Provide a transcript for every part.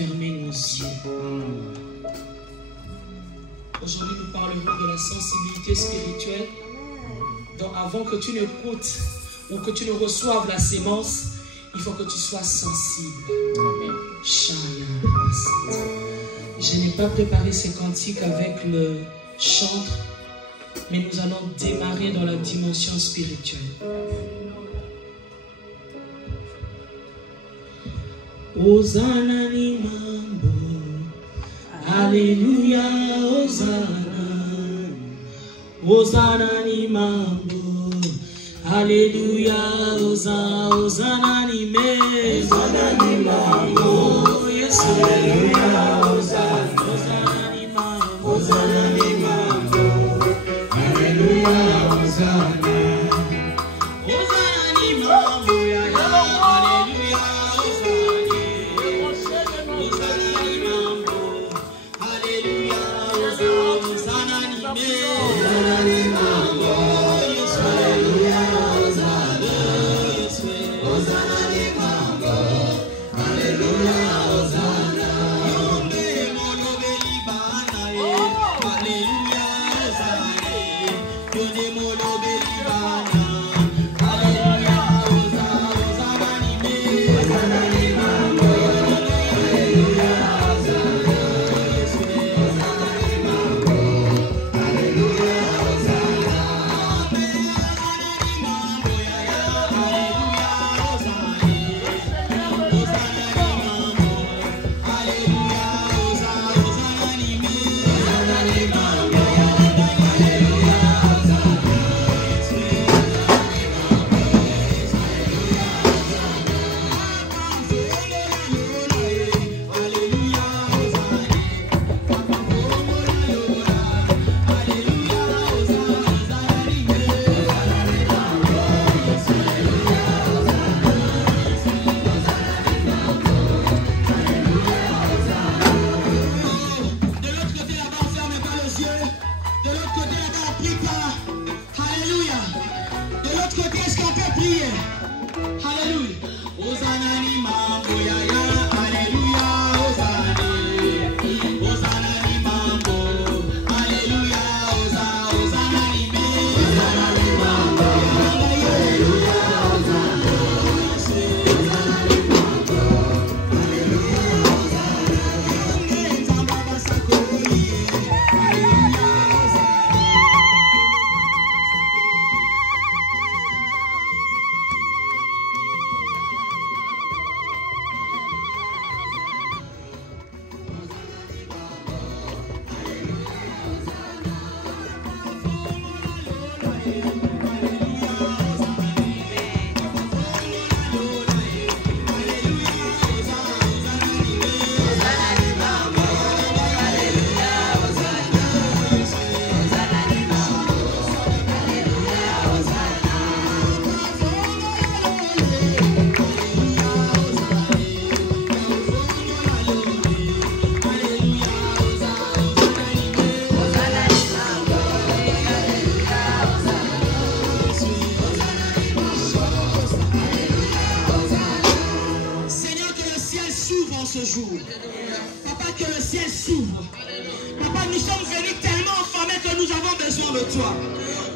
fermer nos yeux. Aujourd'hui, nous parlerons de la sensibilité spirituelle. Donc, avant que tu n'écoutes ou que tu ne reçoives la sémence, il faut que tu sois sensible. Je n'ai pas préparé ces cantiques avec le chantre, mais nous allons démarrer dans la dimension spirituelle. Hosanna ni mambo, Alléluia, Hosanna. Hosanna ni mambo, Alléluia, Hosanna, Hosanna ni me, Hosanna ni mambo, yes, Alléluia, Hosanna, Hosanna ni mambo, Hosanna ni mambo, Alléluia, Hosanna, Hosanna ni mambo, ya ya, Alléluia, Hosanna ni mambo, Alléluia, Hosanna ni me, Hosanna ni mambo, yes, Alléluia, Hosanna, Hosanna ni mambo, Alléluia, Hosanna, Alléluia, Papa, que le ciel s'ouvre. Papa, nous sommes venus tellement affamés que nous avons besoin de toi.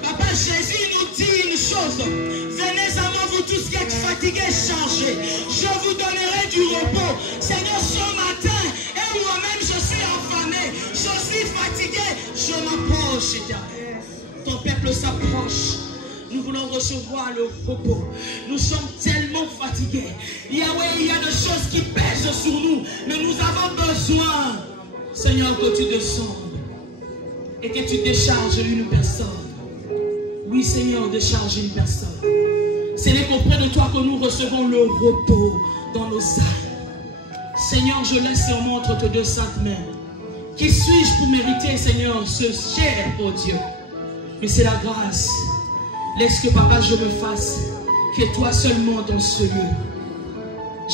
Papa, Jésus nous dit une chose. Venez à moi, vous tous qui êtes fatigués, chargés. Je vous donnerai du repos. Seigneur, ce matin, et moi-même, je suis affamé. Je suis fatigué. Je m'approche, Éternel. Ton peuple s'approche. Nous voulons recevoir le repos. Nous sommes tellement fatigués. Yahweh, il y a des choses qui pèsent sur nous. Mais nous avons besoin, Seigneur, que tu descendes et que tu décharges une personne. Oui, Seigneur, décharge une personne. Ce n'est qu'auprès de toi que nous recevons le repos dans nos âmes. Seigneur, je laisse seulement entre tes deux saintes mains. Qui suis-je pour mériter, Seigneur, ce cher, oh Dieu? Mais c'est la grâce. Laisse que, Papa, je me fasse que toi seulement dans ce lieu.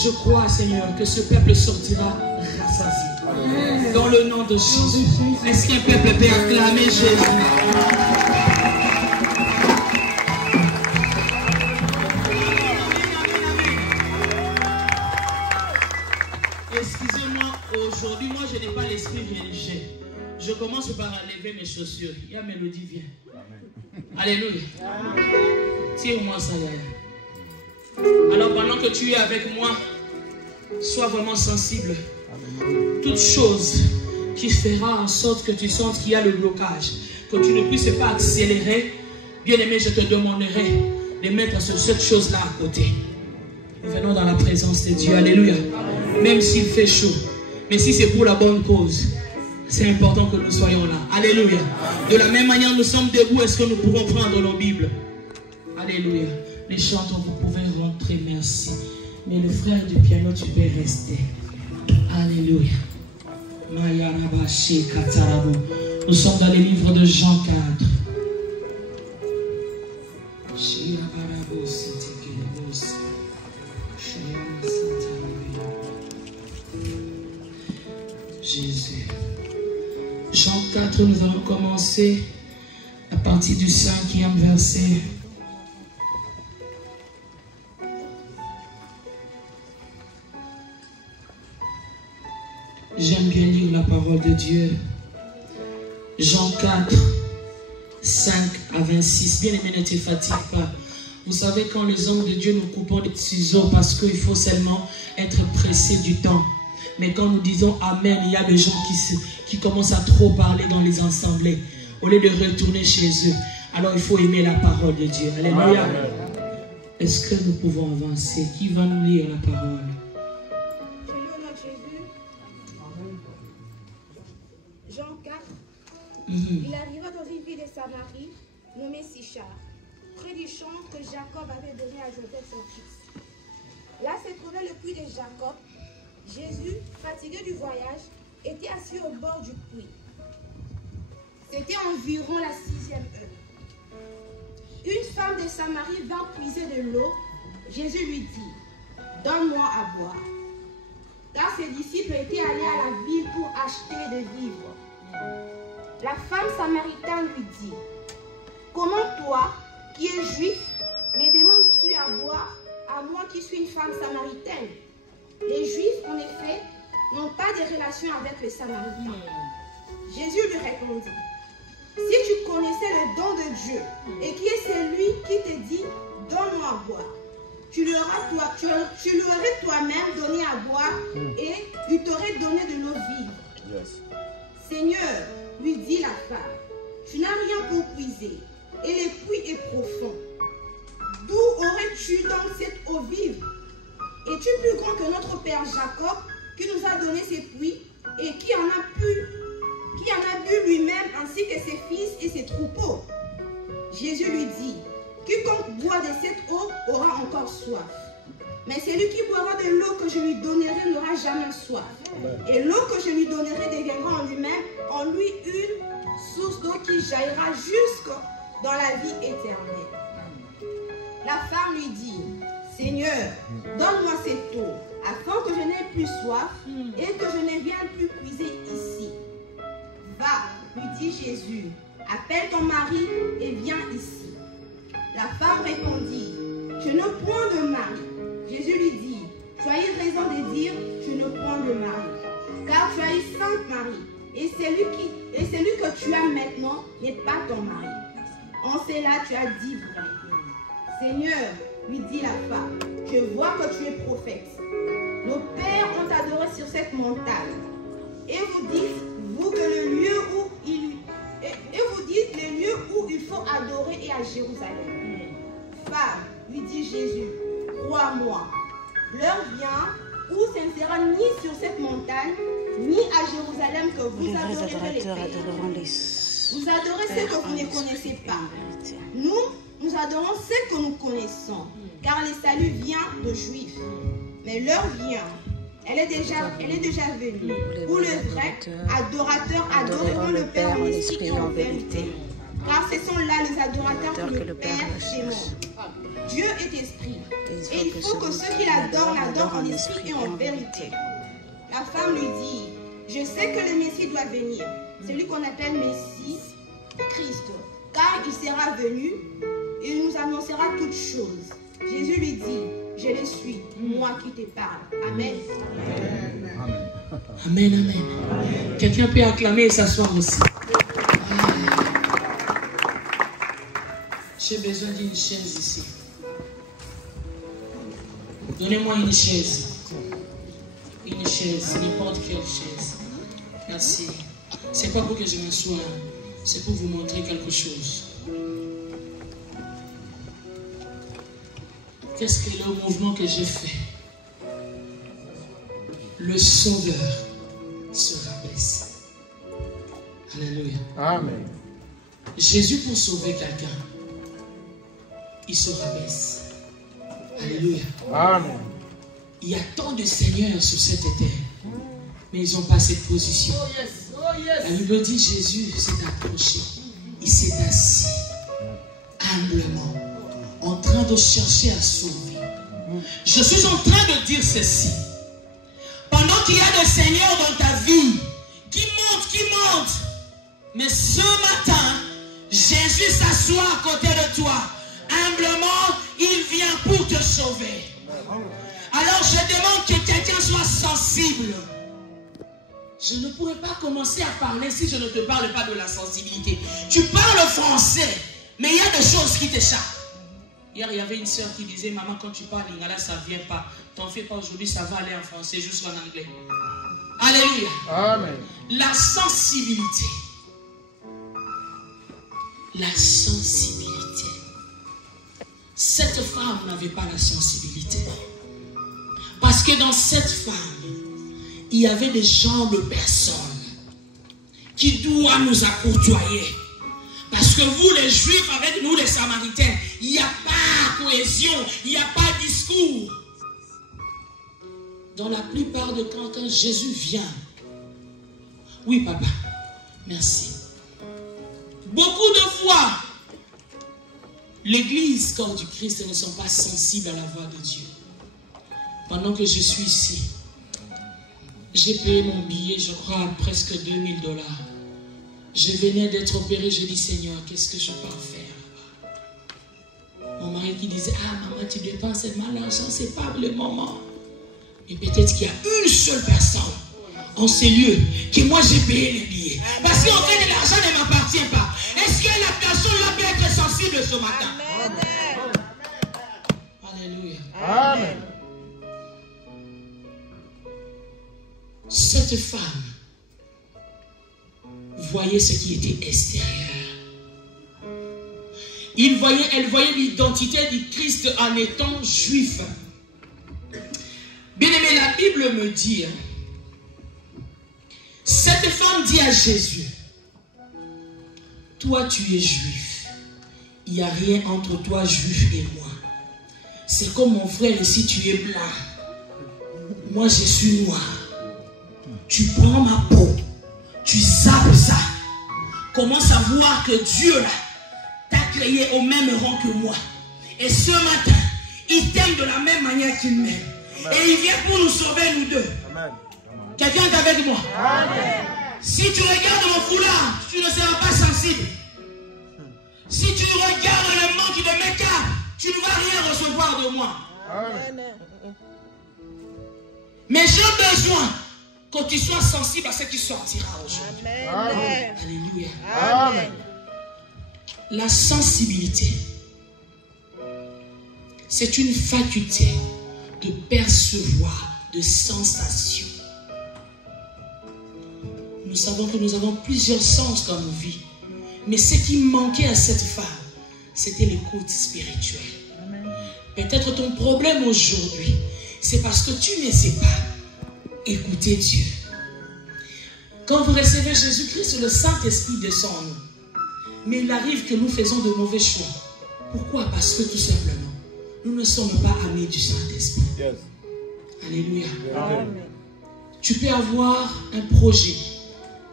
Je crois, Seigneur, que ce peuple sortira rassasié. Dans le nom de Jésus. Est-ce qu'un peuple peut acclamer Jésus? Excusez-moi. Sincèrement, aujourd'hui, moi, je n'ai pas l'esprit religieux. Je commence par enlever mes chaussures. Il y a Mélodie, viens. Alléluia. Tire-moi ça, Yaya. Alors, pendant que tu es avec moi, sois vraiment sensible. Toute chose qui fera en sorte que tu sentes qu'il y a le blocage, que tu ne puisses pas accélérer, bien aimé, je te demanderai de mettre cette chose-là à côté. Nous venons dans la présence de Dieu. Alléluia. Même s'il fait chaud, mais si c'est pour la bonne cause, c'est important que nous soyons là. Alléluia. De la même manière, nous sommes debout. Est-ce que nous pouvons prendre nos Bibles? Alléluia. Les chanteurs, vous pouvez rentrer, merci. Mais le frère du piano, tu peux rester. Alléluia. Nous sommes dans les livres de Jean 4. Jésus. Jean 4, nous allons commencer à partir du 5e verset. J'aime bien lire la parole de Dieu. Jean 4, 5 à 26. Bien aimé, ne te fatigue pas. Vous savez, quand les hommes de Dieu nous coupons des ciseaux parce qu'il faut seulement être pressé du temps. Mais quand nous disons Amen, il y a des gens qui commencent à trop parler dans les assemblées au lieu de retourner chez eux. Alors il faut aimer la parole de Dieu. Alléluia. Est-ce que nous pouvons avancer? Qui va nous lire la parole? Jean 4. Il arriva dans une ville de Samarie nommée Sichar, près du champ que Jacob avait donné à Joseph son fils. Là se trouvait le puits de Jacob. Jésus, fatigué du voyage, était assis au bord du puits. C'était environ la 6e heure. Une femme de Samarie vint puiser de l'eau. Jésus lui dit, « Donne-moi à boire. » Car ses disciples étaient allés à la ville pour acheter des vivres. La femme samaritaine lui dit, « Comment toi, qui es juif, me demandes-tu à boire, à moi qui suis une femme samaritaine? » Les Juifs, en effet, n'ont pas de relation avec les Samaritains. Jésus lui répondit, « Si tu connaissais le don de Dieu et qui est celui qui te dit, donne-moi à boire, tu lui aurais toi-même donné à boire et il t'aurait donné de l'eau vive. Yes. Seigneur, lui dit la femme, tu n'as rien pour puiser et le puits est profond. D'où aurais-tu donc cette eau vive? Es-tu plus grand que notre père Jacob qui nous a donné ses puits et qui en a bu lui-même ainsi que ses fils et ses troupeaux? » Jésus lui dit, « Quiconque boit de cette eau aura encore soif. Mais celui qui boira de l'eau que je lui donnerai n'aura jamais soif. Et l'eau que je lui donnerai deviendra en lui une source d'eau qui jaillira jusque dans la vie éternelle. » La femme lui dit, « Seigneur, donne-moi cette eau, afin que je n'ai plus soif et que je ne vienne plus puiser ici. » « Va, lui dit Jésus, appelle ton mari et viens ici. » La femme répondit, « Je n'ai point de mari. » Jésus lui dit, « Tu as eu raison de dire, je n'ai point de mari, car tu as eu 5 maris, et celui que tu as maintenant n'est pas ton mari. En cela tu as dit vrai. » Seigneur, lui dit la femme, « Je vois que tu es prophète. Nos pères ont adoré sur cette montagne. Et vous dites, vous, que le lieu où il faut adorer est à Jérusalem. » Femme, lui dit Jésus, « Crois-moi, l'heure vient où ce ne sera ni sur cette montagne, ni à Jérusalem que vous adorerez les pères. Vous adorez ce que vous ne connaissez pas. Nous adorons ce que nous connaissons, car le salut vient de Juifs. Mais l'heure vient, elle est déjà venue, où les vrais adorateurs adoreront le Père en esprit et en vérité. Car ce sont là les adorateurs que le Père aime. Dieu est esprit, et il faut que ceux qui l'adorent en esprit et en vérité. La femme lui dit, je sais que le Messie doit venir, celui qu'on appelle Messie, Christ, car il sera venu et il nous annoncera toutes choses. Jésus lui dit, je le suis, moi qui te parle. Amen. Amen. Amen, amen. Quelqu'un peut acclamer et s'asseoir aussi. J'ai besoin d'une chaise ici. Donnez-moi une chaise. Une chaise, n'importe quelle chaise. Merci. C'est pas pour que je m'assoie, c'est pour vous montrer quelque chose. Qu'est-ce que le mouvement que j'ai fait? Le Sauveur se rabaisse. Alléluia. Amen. Jésus, pour sauver quelqu'un, il se rabaisse. Alléluia. Amen. Il y a tant de seigneurs sur cette terre, mais ils n'ont pas cette position. La Bible dit Jésus s'est approché, il s'est assis humblement, en train de chercher à sauver. Je suis en train de dire ceci. Pendant qu'il y a des seigneurs dans ta vie qui montent, mais ce matin, Jésus s'assoit à côté de toi. Humblement, il vient pour te sauver. Alors je demande que quelqu'un soit sensible. Je ne pourrais pas commencer à parler si je ne te parle pas de la sensibilité. Tu parles français, mais il y a des choses qui t'échappent. Hier, il y avait une soeur qui disait, maman, quand tu parles lingala, ça ne vient pas. T'en fais pas aujourd'hui, ça va aller en français, juste en anglais. Alléluia. Amen. La sensibilité. La sensibilité. Cette femme n'avait pas la sensibilité. Parce que dans cette femme, il y avait des genres de personnes qui doivent nous accourtoyer. Parce que vous, les Juifs, avec nous, les Samaritains, il n'y a pas cohésion, il n'y a pas discours. Dans la plupart de quand Jésus vient, oui, papa, merci. Beaucoup de fois, l'Église, corps du Christ, ne sont pas sensibles à la voix de Dieu. Pendant que je suis ici, j'ai payé mon billet, je crois, à presque $2000. Je venais d'être opéré, je dis, Seigneur, qu'est-ce que je peux faire? Mon mari qui disait, ah maman, tu dépenses tellement l'argent, c'est pas le moment. Et peut-être qu'il y a une seule personne en ces lieux que moi j'ai payé les billets. Parce qu'en fait, l'argent ne m'appartient pas. Est-ce que la personne là peut être sensible ce matin? Amen. Alléluia. Amen. Cette femme voyait ce qui était extérieur. Elle voyait l'identité du Christ en étant juif. Bien aimé, la Bible me dit, cette femme dit à Jésus, toi tu es juif, il n'y a rien entre toi juif et moi. C'est comme mon frère ici, tu es blanc, moi je suis noir. Tu prends ma peau, tu zappes ça, commence à voir que Dieu là t'a créé au même rang que moi. Et ce matin, il t'aime de la même manière qu'il m'aime. Et il vient pour nous sauver nous deux. Quelqu'un est avec moi? Amen. Si tu regardes mon foulard, tu ne seras pas sensible. Si tu regardes le manque de make-up, tu ne vas rien recevoir de moi. Amen. Mais j'ai besoin que tu sois sensible à ce qui sortira aujourd'hui. Amen. Alléluia. Amen. La sensibilité, c'est une faculté de percevoir de sensations. Nous savons que nous avons plusieurs sens dans nos vies. Mais ce qui manquait à cette femme, c'était l'écoute spirituelle. Peut-être ton problème aujourd'hui, c'est parce que tu ne sais pas écouter Dieu. Quand vous recevez Jésus-Christ, le Saint-Esprit descend en nous. Mais il arrive que nous faisons de mauvais choix. Pourquoi? Parce que tout simplement, nous ne sommes pas amis du Saint-Esprit. Yes. Alléluia. Amen. Tu peux avoir un projet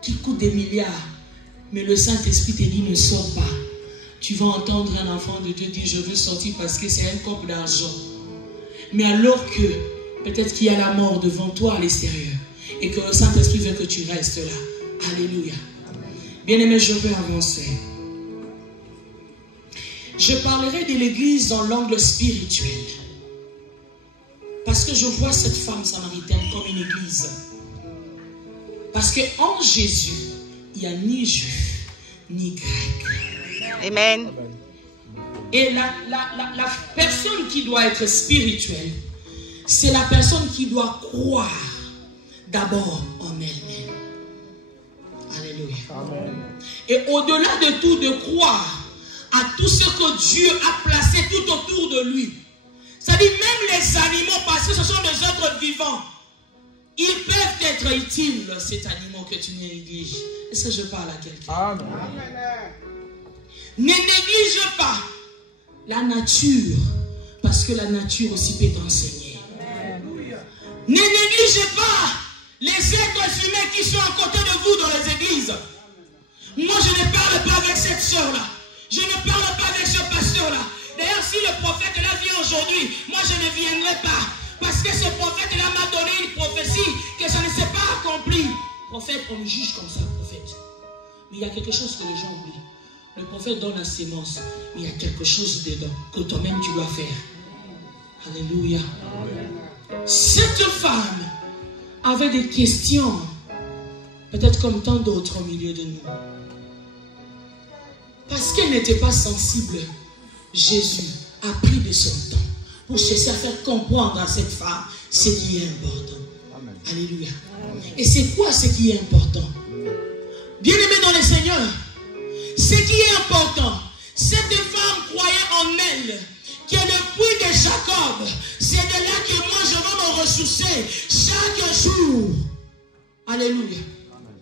qui coûte des milliards, mais le Saint-Esprit te dit ne sors pas. Tu vas entendre un enfant de Dieu dire je veux sortir parce que c'est un coffre d'argent. Mais alors que peut-être qu'il y a la mort devant toi à l'extérieur et que le Saint-Esprit veut que tu restes là. Alléluia. Bien-aimé, je vais avancer. Je parlerai de l'église dans l'angle spirituel. Parce que je vois cette femme samaritaine comme une église. Parce qu'en Jésus, il n'y a ni juif, ni grec. Amen. Et la personne qui doit être spirituelle, c'est la personne qui doit croire d'abord en elle-même. Alléluia. Amen. Et au-delà de tout, de croire à tout ce que Dieu a placé tout autour de lui. C'est-à-dire même les animaux, parce que ce sont des êtres vivants, ils peuvent être utiles, ces animaux que tu négliges. Est-ce que je parle à quelqu'un? Amen. Ne néglige pas la nature, parce que la nature aussi peut t'enseigner. Ne négligez pas les êtres humains qui sont à côté de vous dans les églises. Moi, je ne parle pas avec cette soeur-là. Je ne parle pas avec ce pasteur-là. D'ailleurs, si le prophète là vient aujourd'hui, moi, je ne viendrai pas. Parce que ce prophète-là m'a donné une prophétie que ça ne s'est pas accompli. Prophète, on le juge comme ça, prophète. Mais il y a quelque chose que les gens oublient. Le prophète donne la sémence, mais il y a quelque chose dedans que toi-même tu dois faire. Alléluia. Cette femme avait des questions, peut-être comme tant d'autres au milieu de nous. Parce qu'elle n'était pas sensible, Jésus a pris de son temps pour chercher à faire comprendre à cette femme ce qui est important. Amen. Alléluia. Amen. Et c'est quoi ce qui est important? Bien-aimé dans le Seigneur, ce qui est important, cette femme croyait en elle, que le puits de Jacob, c'est de là que moi je vais me ressourcer chaque jour. Alléluia. Amen.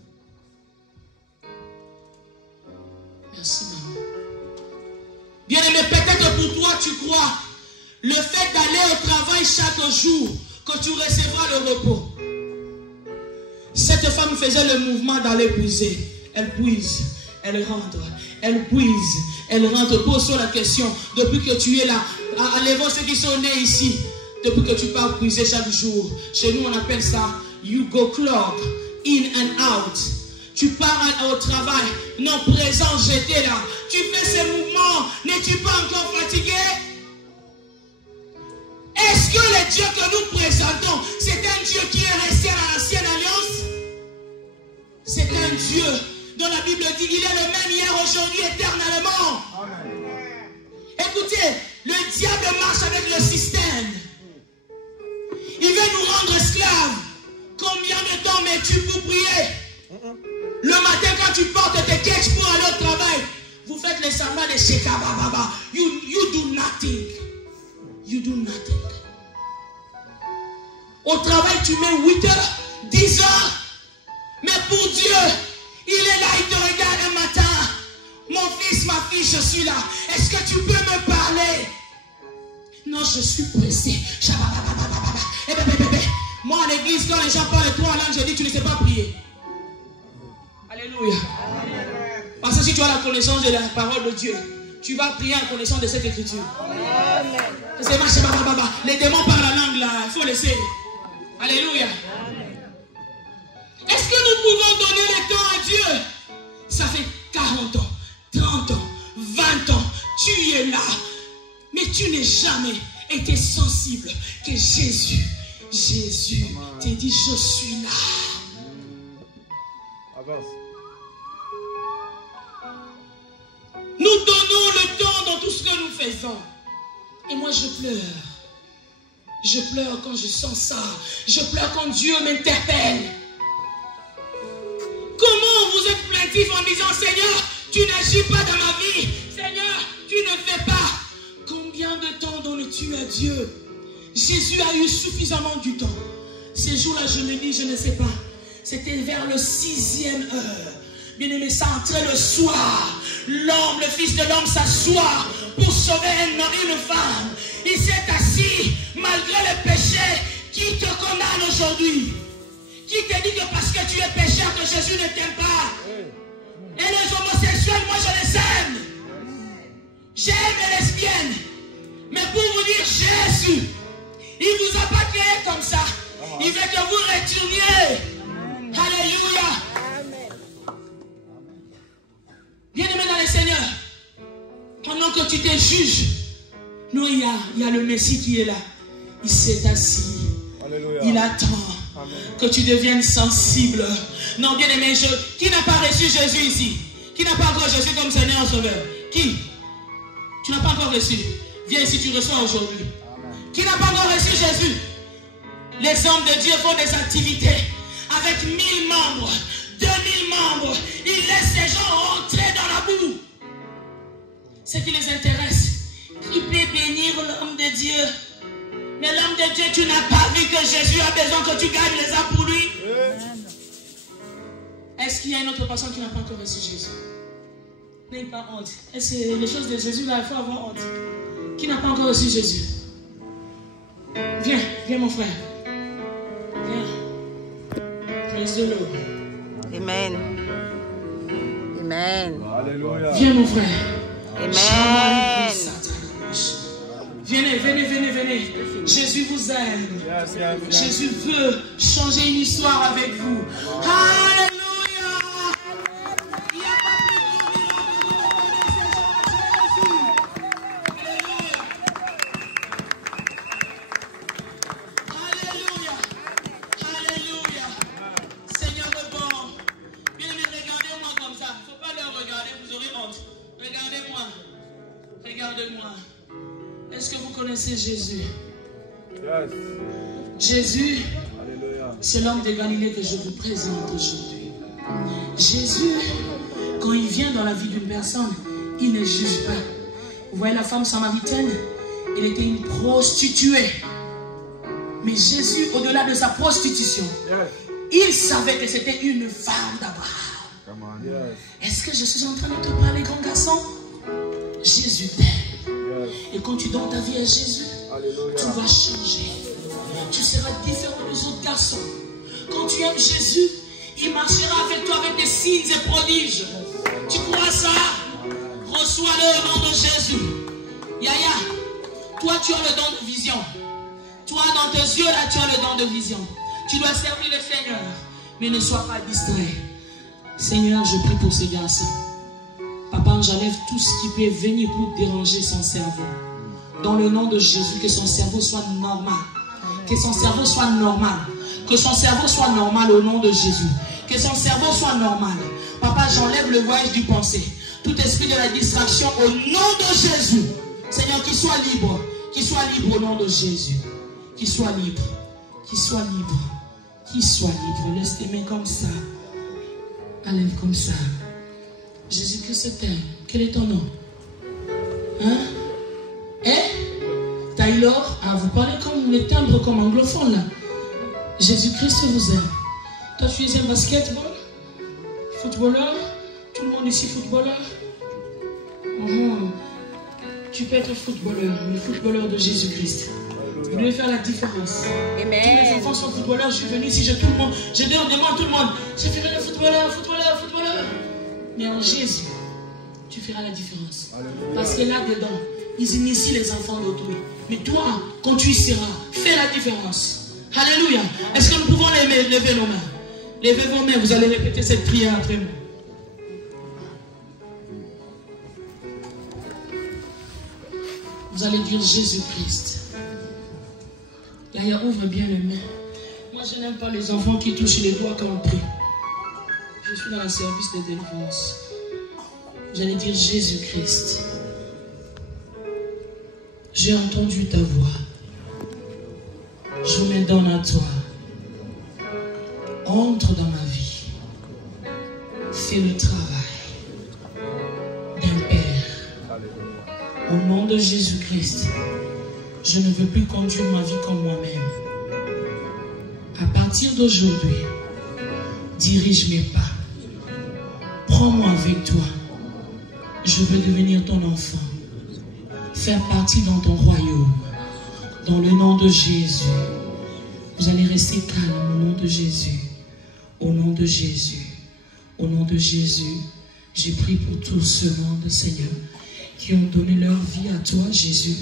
Merci, maman. Bien-aimé, peut-être pour toi tu crois le fait d'aller au travail chaque jour que tu recevras le repos. Cette femme faisait le mouvement d'aller puiser. Elle puise, elle rentre, elle puise, elle rentre. Pose-toi la question, depuis que tu es là, enlevons ceux qui sont nés ici, depuis que tu pars puiser chaque jour. Chez nous on appelle ça you go clock, in and out. Tu pars au travail, non présent, j'étais là. Tu fais ces mouvements, n'es-tu pas encore fatigué? Est-ce que le Dieu que nous présentons, c'est un Dieu qui est resté à l'ancienne alliance? C'est un Dieu dont la Bible dit qu'il est le même hier, aujourd'hui, éternellement. Amen. Écoutez, le diable marche avec le système. Il veut nous rendre esclaves. Combien de temps mets-tu pour prier? Le matin, quand tu portes tes quêtes pour aller au travail, vous faites les semblants de Shekabababa. You do nothing. You do nothing. Au travail, tu mets 8 heures, 10 heures. Mais pour Dieu, il est là, il te regarde un matin. Mon fils, ma fille, je suis là. Est-ce que tu peux me parler? Non, je suis pressé. Moi, à l'église, quand les gens parlent de toi en langue, je dis, tu ne sais pas prier. Alléluia. Parce que si tu as la connaissance de la parole de Dieu, tu vas prier en connaissance de cette écriture. Les démons parlent la langue là, il faut laisser. Alléluia. Est-ce que nous pouvons donner le temps à Dieu? Ça fait 40 ans, 30 ans, 20 ans, tu es là. Mais tu n'es jamais été sensible que Jésus te dit, je suis là. Nous donnons le temps dans tout ce que nous faisons. Et moi je pleure. Je pleure quand je sens ça. Je pleure quand Dieu m'interpelle. Comment vous êtes plaintif en disant, Seigneur, tu n'agis pas dans ma vie. Seigneur, tu ne fais pas. Combien de temps donnes-tu à Dieu? Jésus a eu suffisamment du temps. Ces jours-là, je me dis, je ne sais pas. C'était vers le 6e heure. Bien-aimé, ça entrait le soir. L'homme, le fils de l'homme s'assoit pour sauver une femme. Il s'est assis malgré le péché qui te condamne aujourd'hui. Qui te dit que parce que tu es pécheur que Jésus ne t'aime pas. Et les homosexuels, moi je les aime. J'aime les lesbiennes. Mais pour vous dire, Jésus, il ne vous a pas créé comme ça. Il veut que vous retourniez. Alléluia. Bien-aimé dans le Seigneur, pendant que tu te juges, non, il y a le Messie qui est là. Il s'est assis. Alléluia. Il attend. Amen. Que tu deviennes sensible Non, bien aimé, qui n'a pas reçu Jésus ici? Qui n'a pas encore Jésus comme Seigneur et Sauveur? Qui? Tu n'as pas encore reçu. Viens ici, tu reçois aujourd'hui. Qui n'a pas encore reçu Jésus? Les hommes de Dieu font des activités avec 1000 membres, 2000 membres. Ils laissent ces gens entrer dans la boue. Ce qui les intéresse, qui peut bénir l'homme de Dieu? Mais l'homme de Dieu, tu n'as pas vu que Jésus a besoin que tu gagnes les âmes pour lui? Est-ce qu'il y a une autre personne qui n'a pas encore reçu Jésus? N'ayez pas honte. Est-ce que les choses de Jésus, là, il faut avoir honte? Qui n'a pas encore reçu Jésus? Viens, viens mon frère. Viens. Praise the Lord. Amen. Amen. Alléluia. Viens mon frère. Amen. Venez, venez, venez, venez. Jésus vous aime. Jésus veut changer une histoire avec vous. Alléluia. Il n'y a pas plus grand milagre que de Jésus. Alléluia. Alléluia. Seigneur est bon. Bien aimé, regardez-moi comme ça. Il ne faut pas leur regarder, vous aurez honte. Regardez-moi. Regardez-moi. Est-ce que vous connaissez Jésus? Yes. Jésus, Alléluia. c'est l'homme de Galilée que je vous présente aujourd'hui. Jésus, quand il vient dans la vie d'une personne, il ne juge pas. Vous voyez la femme samaritaine, elle était une prostituée. Mais Jésus, au-delà de sa prostitution, Yes. il savait que c'était une femme d'Abraham. Come on. Yes. Est-ce que je suis en train de te parler, grand garçon? Jésus t'aime. Yes. Et quand tu donnes ta vie à Jésus, Alléluia. tu vas changer. Tu seras différent des autres garçons. Quand tu aimes Jésus, il marchera avec toi avec des signes et prodiges. Tu crois ça? Reçois-le au nom de Jésus. Yaya, toi tu as le don de vision. Toi dans tes yeux là, tu as le don de vision. Tu dois servir le Seigneur. Mais ne sois pas distrait. Seigneur, je prie pour ces garçons. Papa, j'enlève tout ce qui peut venir pour déranger son cerveau. Dans le nom de Jésus, que son cerveau soit normal. Que son cerveau soit normal. Que son cerveau soit normal au nom de Jésus. Que son cerveau soit normal. Papa, j'enlève le voyage du pensée. Tout esprit de la distraction au nom de Jésus. Seigneur, qu'il soit libre. Qu'il soit libre au nom de Jésus. Qu'il soit libre. Qu'il soit libre. Qu'il soit libre. Laisse tes mains comme ça. Enlève comme ça. Jésus-Christ t'aime. Quel est ton nom? Hein? Taylor? Ah, vous parlez comme les timbres comme anglophone là. Jésus-Christ vous aime. Toi, tu es un basketball? Footballeur? Tout le monde ici footballeur? Tu peux être footballeur, mais footballeur de Jésus-Christ. Vous devez faire la différence. Amen. Tous les enfants sont footballeurs. Je suis venu ici, tout le monde. Je demande tout le monde. Je ferai le footballeur, footballeur, footballeur. Mais en Jésus, tu feras la différence. Parce que là-dedans, ils initient les enfants d'autrui. Mais toi, quand tu y seras, fais la différence. Alléluia. Est-ce que nous pouvons lever nos mains? Levez vos mains, vous allez répéter cette prière après moi. Vous allez dire Jésus-Christ. Yaya, ouvre bien les mains. Moi, je n'aime pas les enfants qui touchent les doigts quand on prie. Je suis dans le service de délivrance. Vous allez dire Jésus-Christ. J'ai entendu ta voix. Je me donne à toi. Entre dans ma vie. Fais le travail d'un père. Au nom de Jésus-Christ, je ne veux plus conduire ma vie comme moi-même. À partir d'aujourd'hui, dirige mes pas. Prends-moi avec toi. Je veux devenir ton enfant. Faire partie dans ton royaume. Dans le nom de Jésus. Vous allez rester calme au nom de Jésus. Au nom de Jésus. Au nom de Jésus. J'ai prié pour tout ce monde, Seigneur, qui ont donné leur vie à toi, Jésus.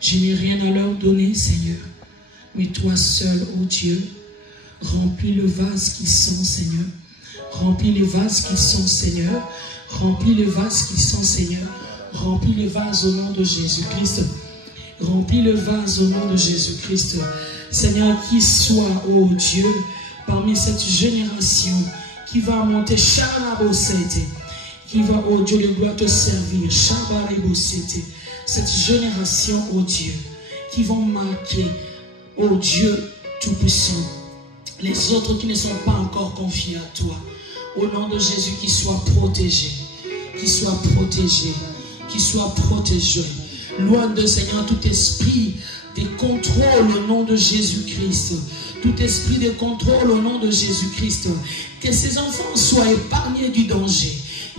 Je n'ai rien à leur donner, Seigneur. Mais toi seul, ô Dieu, remplis le vase qu'ils sont, Seigneur. Remplis les vases qu'ils sont, Seigneur. Remplis les vases qu'ils sont, Seigneur. Remplis les vases au nom de Jésus-Christ. Remplis le vase au nom de Jésus-Christ. Seigneur, qui soit, ô Dieu, parmi cette génération qui va monter, qui va, oh Dieu de gloire, te servir. Cette génération, oh Dieu, qui vont marquer, oh Dieu Tout-Puissant, les autres qui ne sont pas encore confiés à toi. Au nom de Jésus, qu'ils soient protégés, qu'ils soient protégés, qu'ils soient protégés. Loin de Seigneur tout esprit de contrôle au nom de Jésus-Christ. Tout esprit de contrôle au nom de Jésus-Christ. Que ces enfants soient épargnés du danger.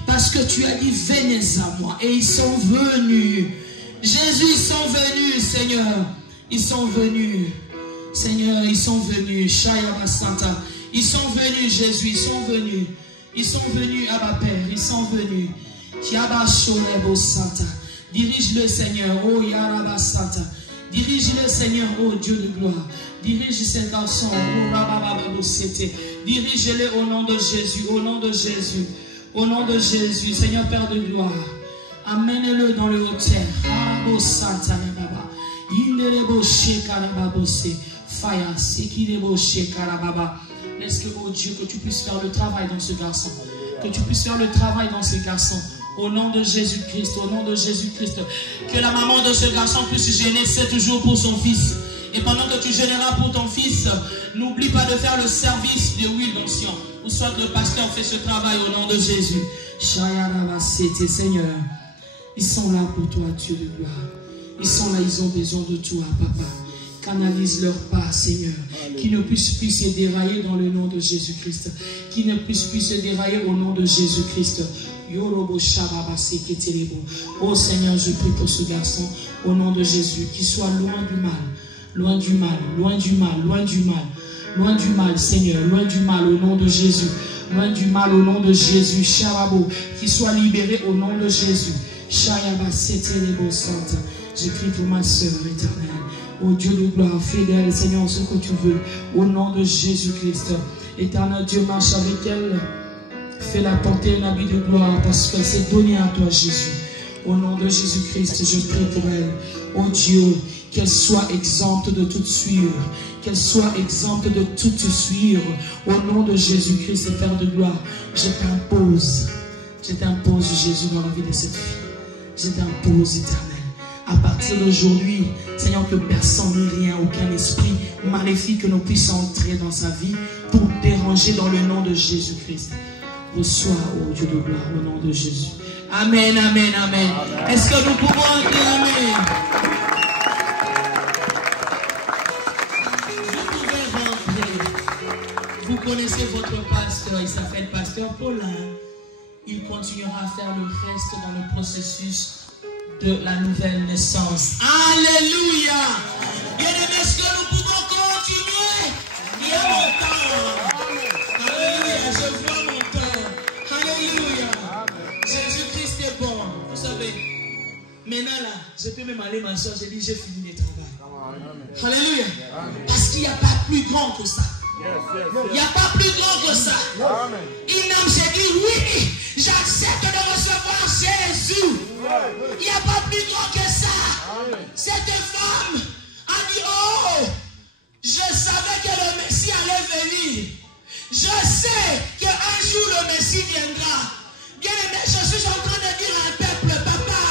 Parce que tu as dit, venez à moi. Et ils sont venus. Jésus, ils sont venus, Seigneur. Ils sont venus. Seigneur, ils sont venus. Shaya Santa. Ils sont venus, Jésus. Ils sont venus. Ils sont venus, Abba Père. Ils sont venus. Kiaba Shorebo Santa. Dirige-le, Seigneur. Oh, Yaraba Santa. Dirige-le, Seigneur, oh Dieu de gloire. Dirige ces garçons. Oh, Rababababo Sete. Dirige-les au nom de Jésus. Au nom de Jésus. Au nom de Jésus. Seigneur, Père de gloire. Amène-le dans le haut terre. Arabo Santa Baba. Indelebo Shekarababo Se. Fire. Sekidebo Shekarababa. Laisse que, oh Dieu, que tu puisses faire le travail dans ce garçon. Que tu puisses faire le travail dans ces garçons. Au nom de Jésus-Christ, au nom de Jésus-Christ. Que la maman de ce garçon puisse gêner 7 jours pour son fils. Et pendant que tu gêneras pour ton fils, n'oublie pas de faire le service de huile d'onction. Ou soit que le pasteur fait ce travail au nom de Jésus. Seigneur, ils sont là pour toi, Dieu de gloire. Ils sont là, ils ont besoin de toi, Papa. Canalise leur pas, Seigneur. Qui ne puisse plus se dérailler dans le nom de Jésus-Christ. Qui ne puisse plus se dérailler au nom de Jésus-Christ. Oh Seigneur, je prie pour ce garçon au nom de Jésus, qu'il soit loin du mal, loin du mal, loin du mal, loin du mal, loin du mal, Seigneur, loin du mal au nom de Jésus, loin du mal au nom de Jésus, Sharabo, qu'il soit libéré au nom de Jésus, Shayaba Setelebo Santa. Je prie pour ma soeur éternelle, oh Dieu de gloire, fidèle, Seigneur, ce que tu veux, au nom de Jésus-Christ, éternel Dieu, marche avec elle. Fais-la porter un habit de gloire parce qu'elle s'est donnée à toi, Jésus. Au nom de Jésus-Christ, je prie pour elle. Oh Dieu, qu'elle soit exempte de tout suivre. Qu'elle soit exempte de tout suivre. Au nom de Jésus-Christ, Père de gloire, je t'impose, Jésus, dans la vie de cette fille. Je t'impose, éternel. À partir d'aujourd'hui, Seigneur, que personne ni rien, aucun esprit maléfique ne puisse entrer dans sa vie pour déranger dans le nom de Jésus-Christ. Reçois, oh Dieu de gloire, au nom de Jésus. Amen, amen, amen. Est-ce que nous pouvons acclamer? Vous pouvez rentrer. Vous connaissez votre pasteur, il s'appelle Pasteur Paulin. Il continuera à faire le reste dans le processus de la nouvelle naissance. Alléluia. Bien-aimés, est-ce que nous pouvons continuer? Il y a mon temps. Alléluia, je vois mon temps. Alléluia. Jésus-Christ est bon. Vous savez, maintenant là, je peux même aller m'asseoir. J'ai dit, j'ai fini le travail. Alléluia. Parce qu'il n'y a pas plus grand que ça. Il n'y a pas plus grand que ça. Inam s'est dit, oui, j'accepte de recevoir Jésus. Il n'y a pas plus grand que ça. Cette femme a dit, oh, je savais que le Messie allait venir. Je sais qu'un jour le Messie viendra. Bien aimé, je suis en train de dire à un peuple, papa,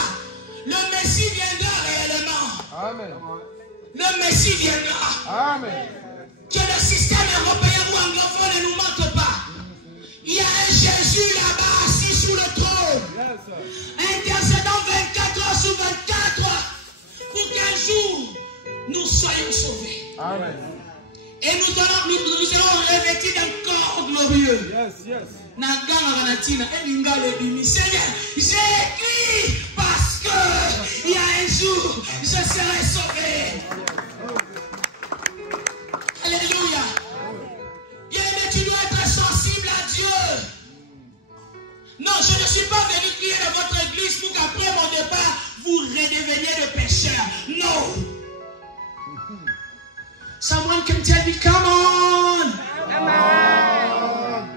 le Messie viendra réellement. Amen. Le Messie viendra. Amen. Que le système européen ou anglophone ne nous manque pas. Il y a un Jésus là-bas assis sous le trône. Intercédant 24 heures sur 24 pour qu'un jour nous soyons sauvés. Amen. Et nous serons revêtis d'un corps glorieux. Seigneur, j'ai écrit parce que il y a un jour, je serai sauvé. Alléluia. Bien-aimé, tu dois être sensible à Dieu. Non, je ne suis pas venu crier dans votre église pour qu'après mon départ, vous redeveniez de pécheurs. Non. Someone can tell me, come on.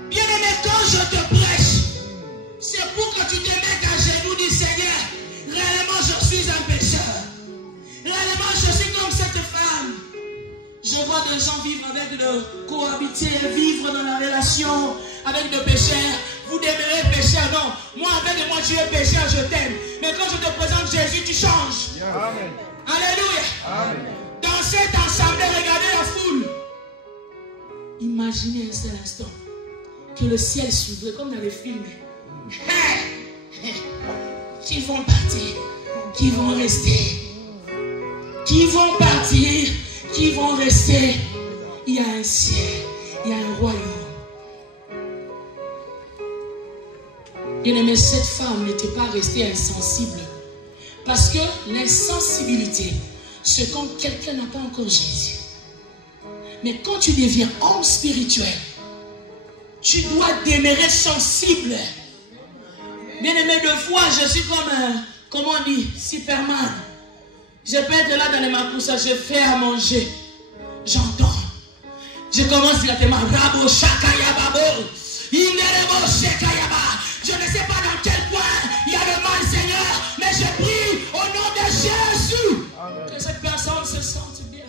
Bien-aimé, quand je te prêche, c'est pour que tu te mettes à genoux, dis Seigneur, réellement je suis un pécheur. Réellement je suis comme cette femme. Je vois des gens vivre avec le cohabiter, vivre dans la relation avec le pécheur. Vous demeurez pécheur, non. Moi, avec moi, tu es pécheur, je t'aime. Mais quand je te présente Jésus, tu changes. Amen. Alléluia. Amen. Dans cette assemblée, regardez la foule. Imaginez un seul instant que le ciel s'ouvre comme dans les films. Qui vont partir, qui vont rester. Qui vont partir, qui vont rester. Il y a un ciel, il y a un royaume. Bien-aimé, cette femme n'était pas restée insensible. Parce que l'insensibilité, c'est quand quelqu'un n'a pas encore Jésus. Mais quand tu deviens homme spirituel, tu dois demeurer sensible. Bien-aimé, de fois, je suis comme, comment on dit, Superman. Je peux être là dans les macoussas, je fais à manger. J'entends. Je commence directement. Rabo Shakaya Babo. Inerebo Shekayaba. Je ne sais pas dans quel coin il y a le mal, Seigneur, mais je prie au nom de Jésus. Amen. Que cette personne se sente bien.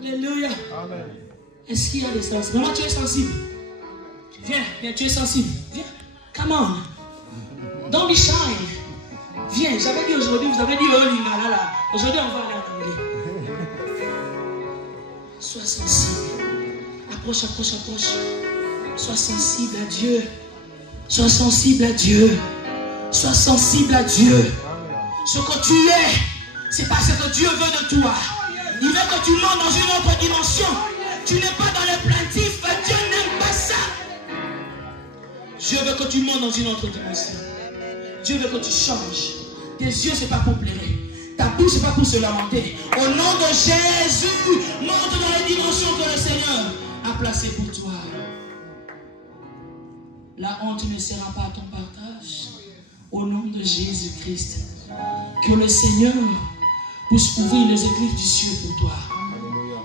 Alléluia. Amen. Est-ce qu'il y a des sens? Maman, tu es sensible. Viens, viens, tu es sensible. Viens. Come on. Don't be shy. Viens, j'avais dit aujourd'hui, vous avez dit oh lingala là. Aujourd'hui, on va aller en anglais. Sois sensible. Approche, approche, approche. Sois sensible à Dieu. Sois sensible à Dieu. Sois sensible à Dieu. Ce que tu es, c'est pas ce que Dieu veut de toi. Il veut que tu montes dans une autre dimension. Tu n'es pas dans le plaintif. Dieu n'aime pas ça. Dieu veut que tu montes dans une autre dimension. Dieu veut que tu changes. Tes yeux, c'est pas pour pleurer. Ta bouche, c'est pas pour se lamenter. Au nom de Jésus, monte dans les dimensions que le Seigneur a placées pour toi. La honte ne sera pas ton partage. Au nom de Jésus-Christ. Que le Seigneur puisse ouvrir les écluses du ciel pour toi.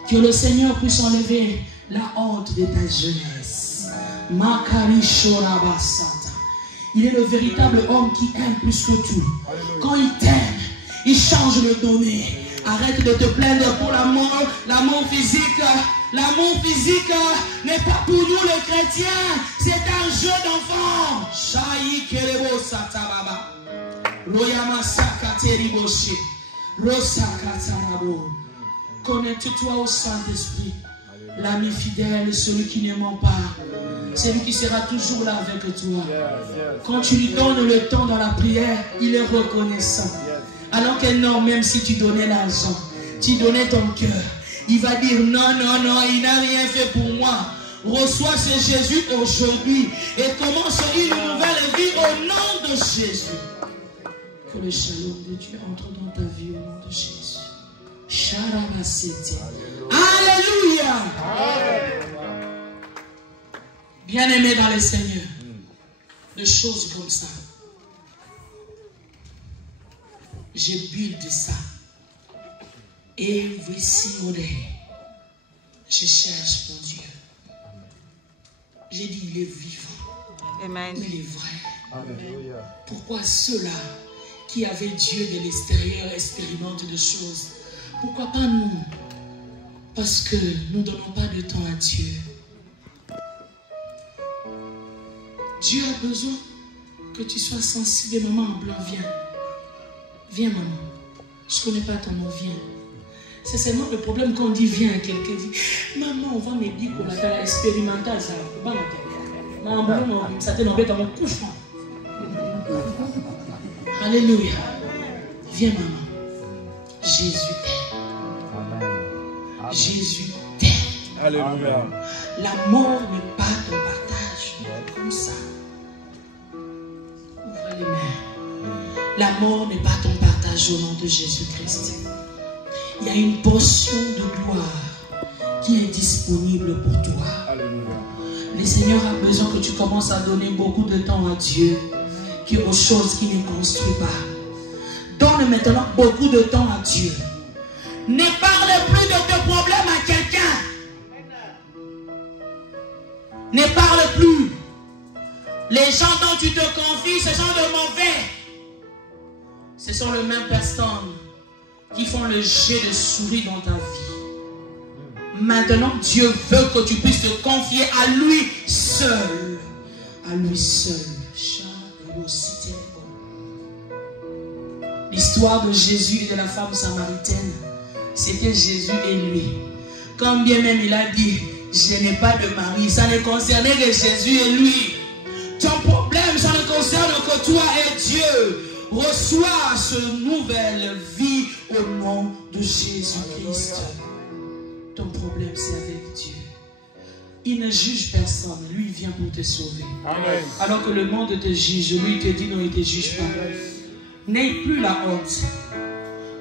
Que le Seigneur puisse enlever la honte de ta jeunesse. Makari Shorabasata. Il est le véritable homme qui aime plus que tout. Quand il t'aime, il change le donné. Arrête de te plaindre pour l'amour physique. L'amour physique n'est pas pour nous les chrétiens. C'est un jeu d'enfant. Shaï Kerebo Satababa. Royama Sakateriboshi. Rosakatarabo. Connecte-toi au Saint-Esprit. L'ami fidèle, celui qui ne ment pas. Celui qui sera toujours là avec toi. Quand tu lui donnes le temps dans la prière, il est reconnaissant. Alors que non, même si tu donnais l'argent, tu donnais ton cœur, il va dire non, non, non, il n'a rien fait pour moi. Reçois ce Jésus aujourd'hui et commence une nouvelle vie au nom de Jésus. Que le shalom de Dieu entre dans ta vie au nom de Jésus. Alléluia. Bien-aimé dans le Seigneur, des choses comme ça. Je build ça. Every single day. Je cherche mon Dieu. J'ai dit, il est vivant. Amen. Il est vrai. Alléluia. Pourquoi ceux-là qui avaient Dieu de l'extérieur expérimentent des choses? Pourquoi pas nous? Parce que nous ne donnons pas de temps à Dieu. Dieu a besoin que tu sois sensible. Maman en blanc, viens. Viens, maman. Je ne connais pas ton nom, viens. C'est seulement le problème quand on dit viens. Quelqu'un dit, maman, on va me dire qu'on a expérimental ça. Maman, ça te n'embête dans mon couche. Alléluia. Viens, maman. Jésus t'aime. Jésus t'aime. Alléluia. La mort n'est pas ton partage. Comme ça. Ouvre les mains. La mort n'est pas ton partage au nom de Jésus-Christ. Il y a une portion de gloire qui est disponible pour toi. Alléluia. Le Seigneur a besoin que tu commences à donner beaucoup de temps à Dieu qu'aux choses qui ne construisent pas. Donne maintenant beaucoup de temps à Dieu. Ne parle plus de tes problèmes à quelqu'un. Ne parle plus. Les gens dont tu te confies, ce sont de mauvais. Ce sont les mêmes personnes qui font le jet de souris dans ta vie. Maintenant, Dieu veut que tu puisses te confier à lui seul. lui seul. L'histoire de Jésus et de la femme samaritaine, c'était Jésus et lui. Quand bien même il a dit, je n'ai pas de mari, ça ne concernait que Jésus et lui. Ton problème, ça ne concerne que toi et Dieu. Reçois cette nouvelle vie au nom de Jésus-Christ. Ton problème, c'est avec Dieu. Il ne juge personne, lui il vient pour te sauver. Amen. Alors que le monde te juge, lui il te dit non, il ne te juge pas. N'aie plus la honte.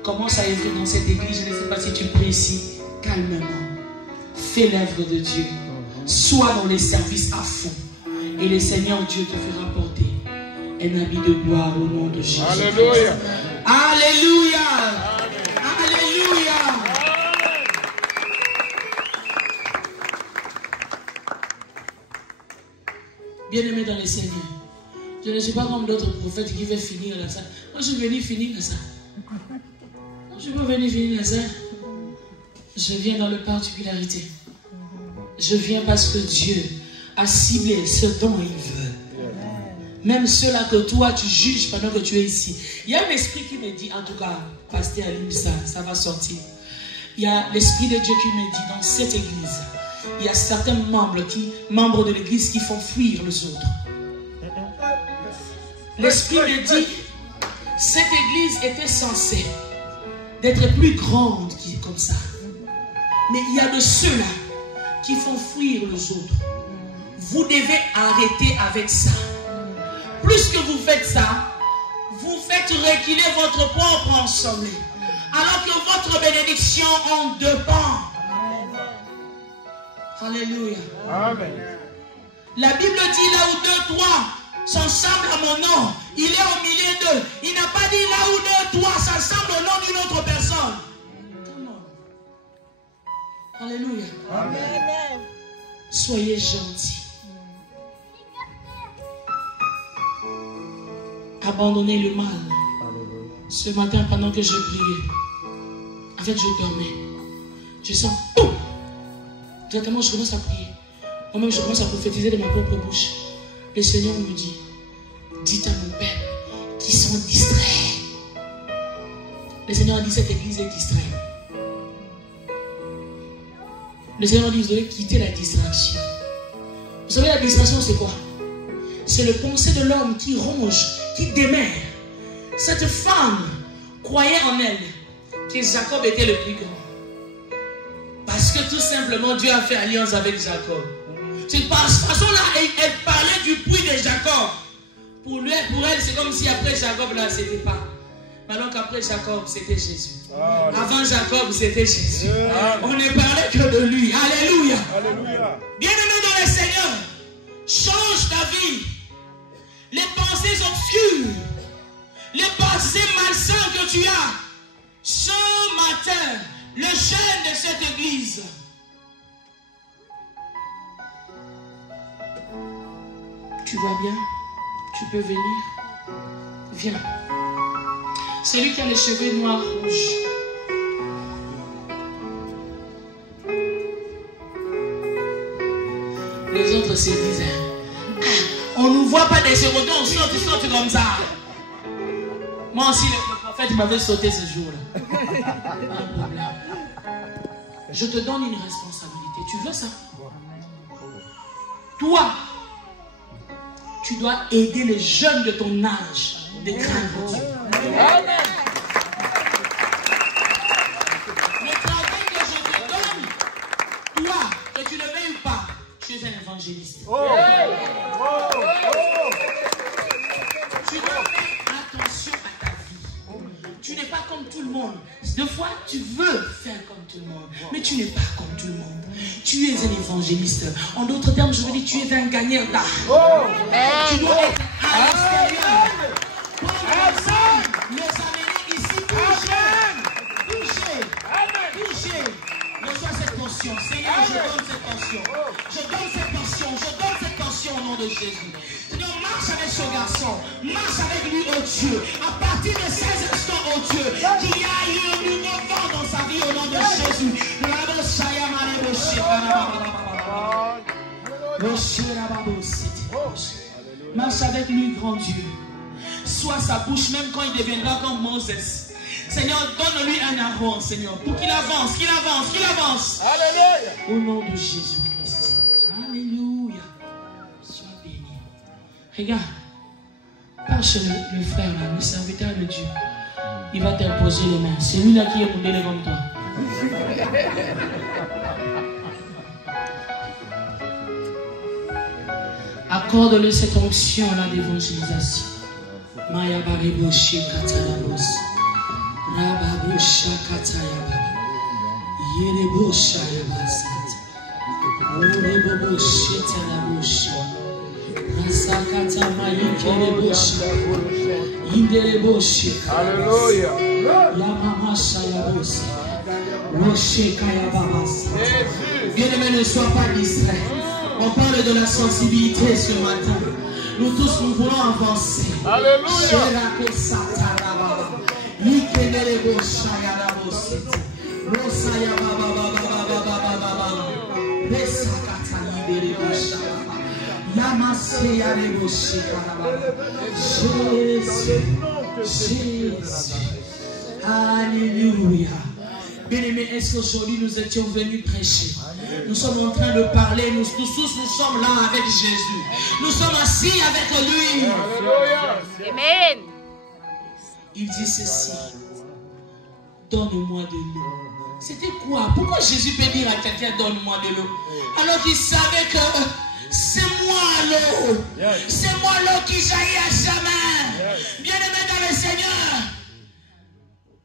Commence à œuvrer dans cette église, je ne sais pas si tu pries ici, calmement. Fais l'œuvre de Dieu. Sois dans les services à fond. Et le Seigneur Dieu te fera porter un habit de gloire au nom de Jésus. Alléluia. Alléluia. Alléluia. Bien-aimé dans le Seigneur, je ne suis pas comme d'autres prophètes qui veulent finir là ça. Moi, je suis venu finir là ça. Je ne suis pas venu finir là ça. Je viens dans la particularité. Je viens parce que Dieu a ciblé ce dont il veut. Même ceux-là que toi, tu juges pendant que tu es ici. Il y a un esprit qui me dit, en tout cas, Pasteur Alim, ça va sortir. Il y a l'esprit de Dieu qui me dit, dans cette église, il y a certains membres de l'église qui font fuir les autres. L'esprit me dit, cette église était censée d'être plus grande comme ça. Mais il y a de ceux-là qui font fuir les autres. Vous devez arrêter avec ça. Plus que vous faites ça, vous faites reculer votre propre ensemble. Alors que votre bénédiction en dépend. Alléluia. Amen. La Bible dit là où 2, 3 s'ensemble à mon nom, il est au milieu d'eux. Il n'a pas dit là où 2, 3 s'ensemble au nom d'une autre personne. Come on. Alléluia. Amen. Soyez gentils. Abandonnez le mal. Ce matin, pendant que je priais, en fait, je dormais. Je sens, boum! Directement, je commence à prier. Moi-même, je commence à prophétiser de ma propre bouche. Le Seigneur me dit, dites à mon Père qu'ils sont distraits. Le Seigneur a dit, cette église est distraite. Le Seigneur a dit, vous devez quitter la distraction. Vous savez, la distraction, c'est quoi? C'est le pensée de l'homme qui ronge, qui démère. Cette femme croyait en elle que Jacob était le plus grand. Parce que tout simplement, Dieu a fait alliance avec Jacob. C'est par cette façon-là, elle parlait du puits de Jacob. Pour elle, c'est comme si après Jacob, là, c'était pas. Alors qu'après Jacob, c'était Jésus. Avant Jacob, c'était Jésus. On ne parlait que de lui. Alléluia. Alléluia. Bien-aimé dans le Seigneur, change ta vie. Les pensées obscures, les pensées malsaines que tu as, ce matin, le jeûne de cette église. Tu vas bien? Tu peux venir? Viens. Celui qui a les cheveux noirs rouges. Les autres se disent, on ne nous voit pas des secondes, on saute comme ça. Moi aussi, le prophète m'avait sauté ce jour-là. Pas de problème. Je te donne une responsabilité. Tu veux ça? Toi, tu dois aider les jeunes de ton âge de craindre Dieu. Amen. Le travail que je te donne, toi, que tu le veuilles ou pas, tu es un évangéliste. Tu dois faire attention à ta vie. Tu n'es pas comme tout le monde. Des fois, tu veux faire comme tout le monde, mais tu n'es pas comme tout le monde. Tu es un évangéliste. En d'autres termes, je veux dire, tu es un gagnant d'âme. Tu dois être à l'extérieur. Les amener ici, toucher. Reçois cette portion. Seigneur, je donne cette portion. Je donne cette portion au nom de Jésus. Seigneur, marche avec ce garçon. Marche avec lui, oh Dieu. À partir de ces instants, oh Dieu, qu'il y a eu un nouveau vent dans sa vie au nom de Jésus. Marche avec lui, grand Dieu. Sois sa bouche, même quand il deviendra comme Moses. Seigneur, donne-lui un Aaron, Seigneur, pour qu'il avance, qu'il avance, qu'il avance. Alléluia. Au nom de Jésus-Christ. Alléluia. Sois béni. Regarde. Pars chez le frère, là, le serviteur de Dieu. Il va t'imposer les mains. C'est lui là qui est modèle comme toi. Accorde-le cette onction-là d'évangélisation. Maya Bariboshi Katarabos. Rababosha Katayaba. Yerebosha Yabasat. Oreboboshi Taraboshi. Rasakata Mayikerebosha. Indereboshi. Alléluia. Yamamasha Yabosi. Roche Kayababasi. Bien-aimé, ne sois pas distrait. On parle de la sensibilité ce matin. Nous tous, nous voulons avancer. Alléluia. Jésus. Alléluia. Bien-aimés, est-ce qu'aujourd'hui nous étions venus prêcher? Nous sommes en train de parler, nous tous nous sommes là avec Jésus. Nous sommes assis avec lui. Amen. Il dit ceci: donne-moi de l'eau. C'était quoi? Pourquoi Jésus peut dire à quelqu'un donne-moi de l'eau? Alors qu'il savait que c'est moi l'eau. C'est moi l'eau qui jaillit à jamais. Bien-aimé dans le Seigneur,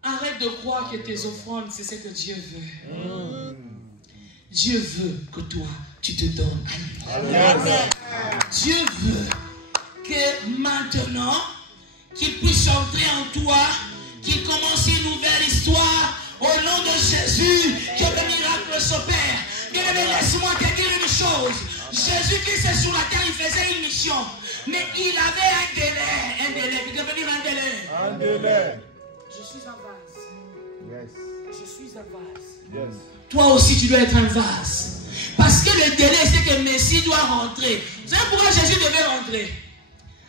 arrête de croire que tes offrandes, c'est ce que Dieu veut. Dieu veut que toi, tu te donnes à lui. Dieu veut que maintenant, qu'il puisse entrer en toi, qu'il commence une nouvelle histoire au nom de Jésus, que le miracle s'opère. Bien-aimé, laisse-moi te dire une chose. Jésus-Christ est sur la terre, il faisait une mission, mais il avait un délai. Il devait dire un délai. Je suis un vase. Yes. Je suis un vase. Yes. Toi aussi, tu dois être un vase. Parce que le délai, c'est que le Messie doit rentrer. Vous savez pourquoi Jésus devait rentrer?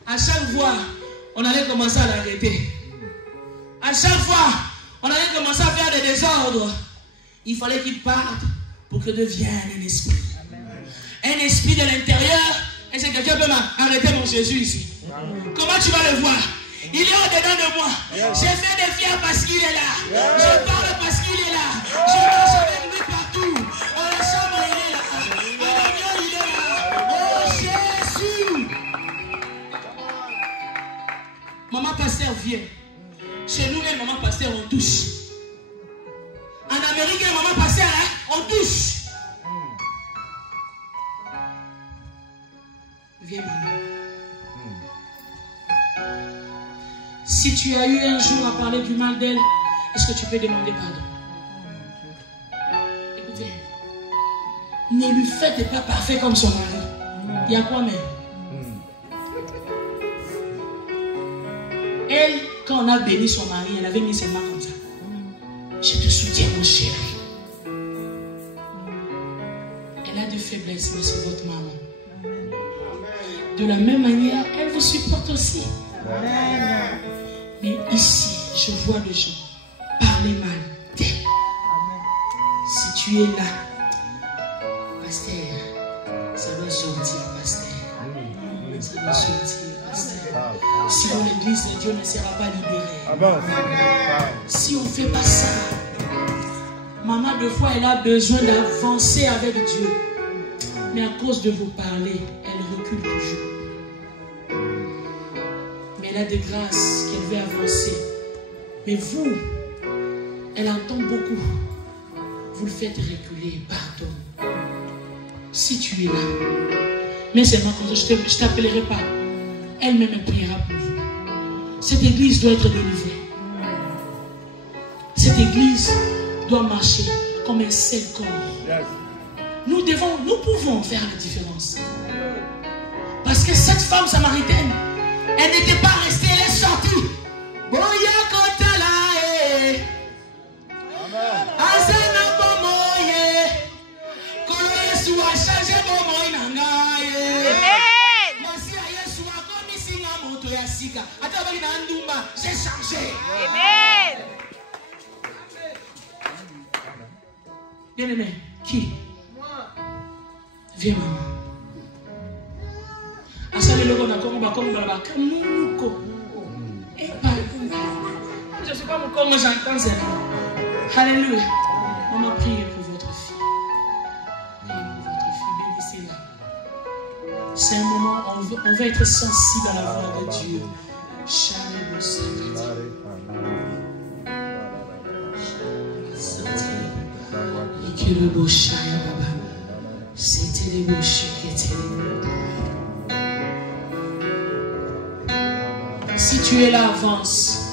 À chaque fois, on allait commencer à l'arrêter. À chaque fois, on allait commencer à faire des désordres. Il fallait qu'il parte pour que devienne un esprit. Un esprit de l'intérieur. Est-ce que quelqu'un peut m'arrêter mon Jésus ici? Comment tu vas le voir? Il est au-dedans de moi. J'ai fait des fiers parce qu'il est là. Je parle parce qu'il est là. Je marche avec lui partout. Dans la chambre, il est là. Dans l'avion, il est là. Oh Jésus! Maman pasteur vient. Chez nous, même maman pasteur, on touche. En Amérique, maman pasteur, hein, on touche. Viens, maman. Si tu as eu un jour à parler du mal d'elle, est-ce que tu peux demander pardon? Écoutez, ne lui faites pas parfait comme son mari. Il y a quoi même? Elle, quand on a béni son mari, elle avait mis ses mains comme ça. Je te soutiens, mon chéri. Elle a des faiblesses, mais c'est votre maman. De la même manière, elle vous supporte aussi. Mais ici, je vois les gens parler mal d'elle. Si tu es là, pasteur, ça va sortir, pasteur. Ça va sortir, pasteur. Sinon, l'église de Dieu ne sera pas libérée. Si on ne fait pas ça, maman, deux fois, elle a besoin d'avancer avec Dieu. Mais à cause de vous parler, elle recule toujours. Mais elle a des grâces qu'elle veut avancer. Mais vous, elle entend beaucoup. Vous le faites reculer, pardon. Si tu es là, mais seulement comme ça, je ne t'appellerai pas. Elle-même priera pour vous. Cette église doit être délivrée. Cette église doit marcher comme un seul corps. Nous pouvons faire la différence. Parce que cette femme samaritaine, elle n'était pas restée, elle est sortie. J'ai changé. Amen. Bien aimé, qui? Viens maman. Asale logo na Congo ba Congo ba kamuko. Je ne sais pas comment j'entends ça. Alléluia. Maman, priez pour votre fille. Priez pour votre fille. Bénissez-la. C'est un moment, on veut être sensible à la voix de Dieu. Si tu es là, avance.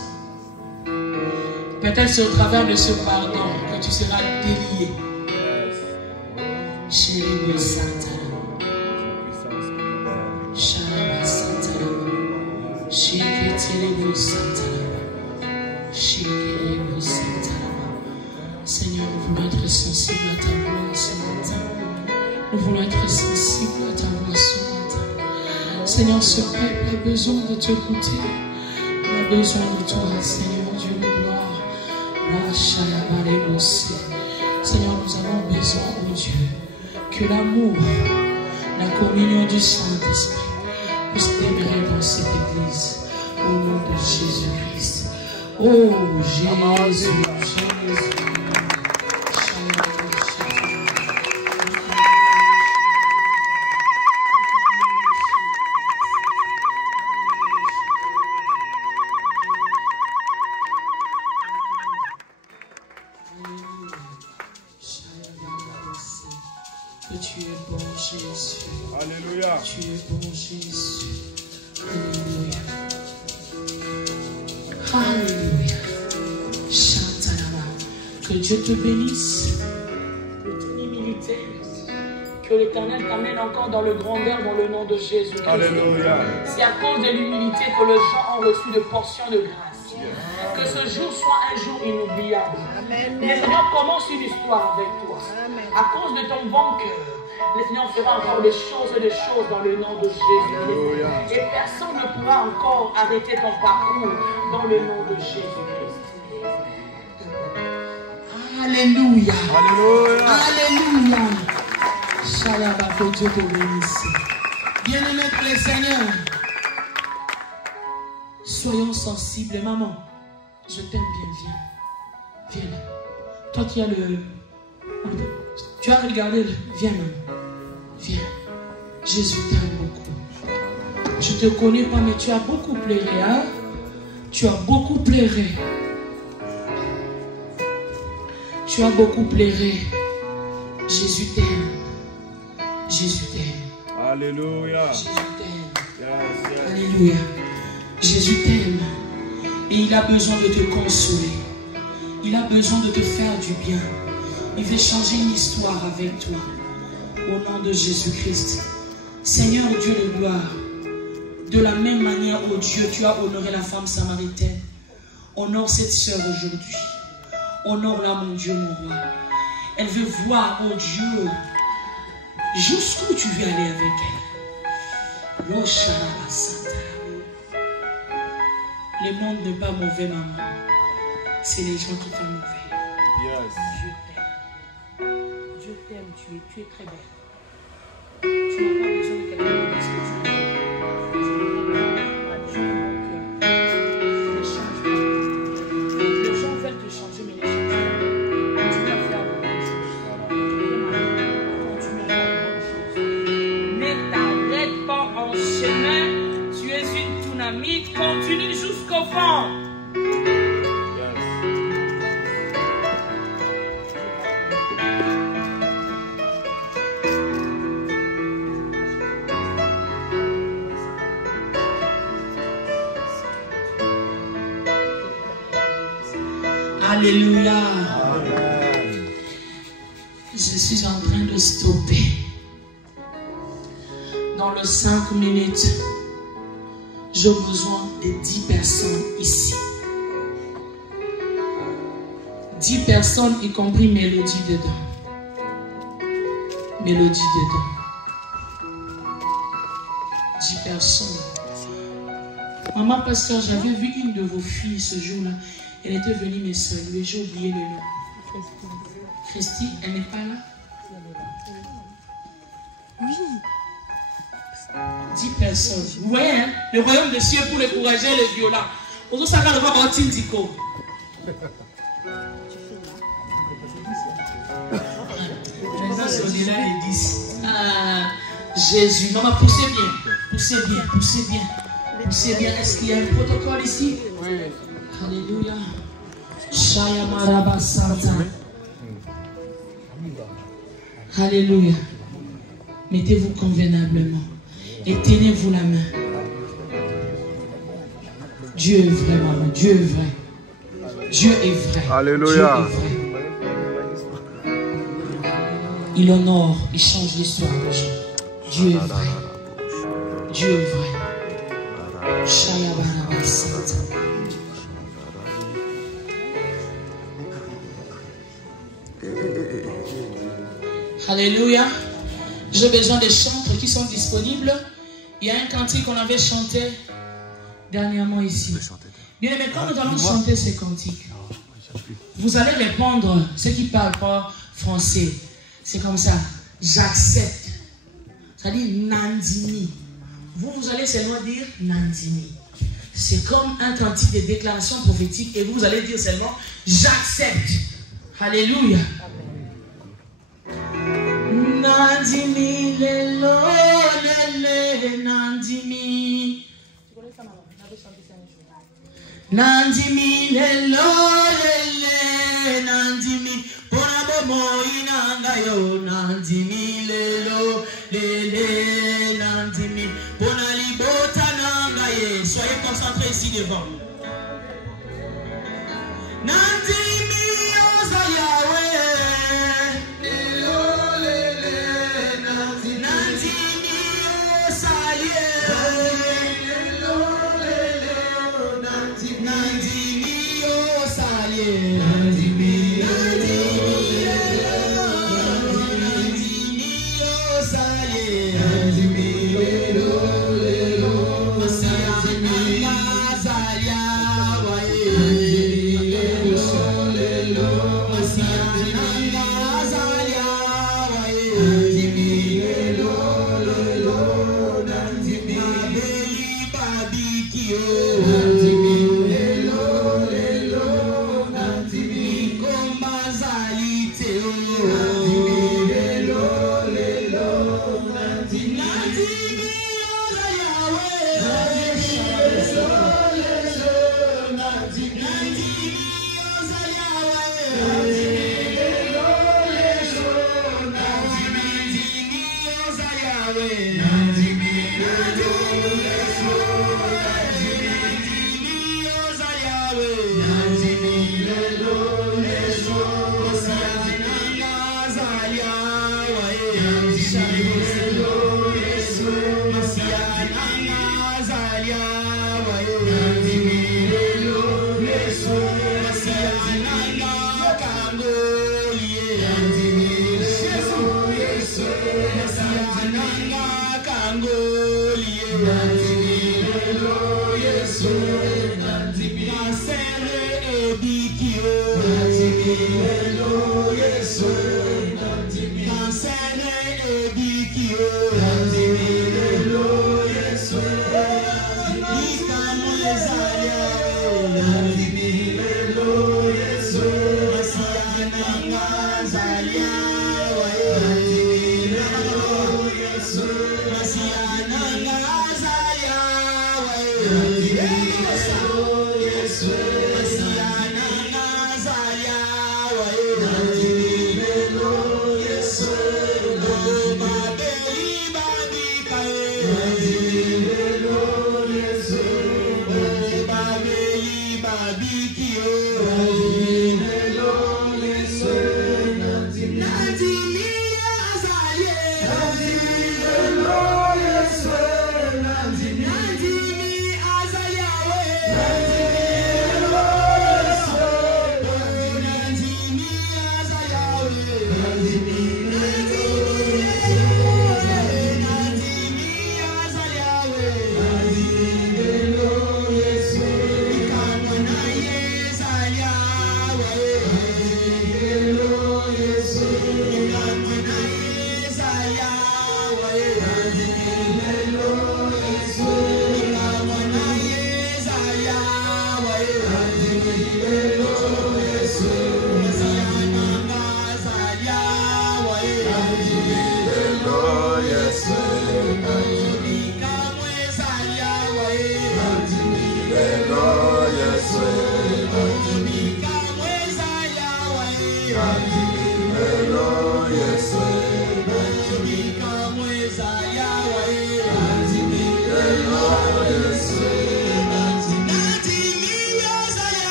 Peut-être c'est au travers de ce pardon que tu seras délié. Chérie Santa. Seigneur, nous voulons être sensibles à ta voix ce matin. Nous voulons être sensibles à ta voix ce matin. Seigneur, ce peuple a besoin de te goûter. Il a besoin de toi, Seigneur, Dieu de gloire. Seigneur, nous avons besoin, oh Dieu, que l'amour, la communion du Saint-Esprit puisse demeurer dans cette église. Au nom de Jésus-Christ. Oh Jésus, Jésus. Que tu es bon, Jésus. Alléluia. Tu es bon, Jésus. Alléluia. Alléluia. Chantalama. Que Dieu te bénisse. De ton humilité. Que l'Éternel t'amène encore dans le grandeur dans le nom de Jésus. Alléluia. C'est à cause de l'humilité que les gens ont reçu de portions de grâce. Que ce jour soit un jour inoubliable. Le Seigneur commence une histoire avec toi. À cause de ton bon cœur, le Seigneur fera encore des choses dans le nom de Jésus-Christ. Et personne ne pourra encore arrêter ton parcours dans le nom de Jésus-Christ. Alléluia. Alléluia. Alléluia. Shalaba, que Dieu te bénisse. Bien-aimé pour le Seigneur. Soyons sensibles, maman. Je t'aime bien, viens. Viens là. Toi qui as le... Tu as regardé, viens maman. Viens. Jésus t'aime beaucoup. Je ne te connais pas, mais tu as beaucoup pleuré, hein? Tu as beaucoup pleuré. Tu as beaucoup pleuré. Jésus t'aime. Jésus t'aime. Alléluia. Jésus t'aime. Yes, yes. Alléluia. Jésus t'aime. Et il a besoin de te consoler. Il a besoin de te faire du bien. Il veut changer une histoire avec toi. Au nom de Jésus-Christ. Seigneur Dieu de gloire, de la même manière, oh Dieu, tu as honoré la femme samaritaine. Honore cette sœur aujourd'hui. Honore-la, mon Dieu, mon roi. Elle veut voir, oh Dieu, jusqu'où tu veux aller avec elle. Le monde n'est pas mauvais, maman. C'est les gens qui sont mauvais. Yes. Dieu t'aime, tu es très belle. Tu n'as pas besoin de quelqu'un de ce que tu es. Ne change pas. Les gens veulent te changer, mais ne change pas. Tu dois faire de bonnes choses. Continue à faire de bonnes choses. Ne t'arrête pas en chemin. Tu es une Tounamite. Continue jusqu'au fond. Alléluia. Amen. Je suis en train de stopper. Dans les 5 minutes, j'ai besoin de 10 personnes ici. 10 personnes, y compris Mélodie dedans. Mélodie dedans. 10 personnes. Maman pasteur, j'avais vu une de vos filles ce jour-là. Elle était venue me saluer. J'ai oublié le nom. Christy, elle n'est pas là? Oui. 10 personnes. Vous voyez, hein? Le royaume des cieux pour encourager les violents. Aujourd'hui, ça va le voir en Tindiko. Maintenant, c'est au-delà des 10. Ah, Jésus. Maman, poussez bien. Poussez bien, poussez bien. Poussez bien. Est-ce qu'il y a un protocole ici? Oui. Alléluia. Shaya Maraba Santa. Alléluia. Mettez-vous convenablement et tenez-vous la main. Dieu est vrai, maman. Dieu est vrai. Dieu est vrai. Alléluia. Dieu est vrai. Il honore, il change l'histoire des gens. Dieu est vrai. Dieu est vrai. Shaya Maraba Santa. Alléluia. J'ai besoin des chantres qui sont disponibles. Il y a un cantique qu'on avait chanté dernièrement ici. Bien aimé, quand nous allons chanter ces cantiques, vous allez répondre, ceux qui ne parlent pas français, c'est comme ça. J'accepte. Ça dit Nandini. Vous allez seulement dire Nandini. C'est comme un cantique de déclaration prophétique et vous allez dire seulement j'accepte. Alléluia. Nandimi lelo lele nandimi. Nandimi lelo lele nandimi. Pona bomo inanga yo nandimi lelo lele nandimi. Pona libota nanga ye. Soyez concentrés ici devant. Nandimi oza Yahweh.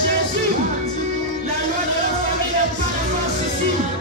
Jésus, la loi de la famille n'a pas de force ici.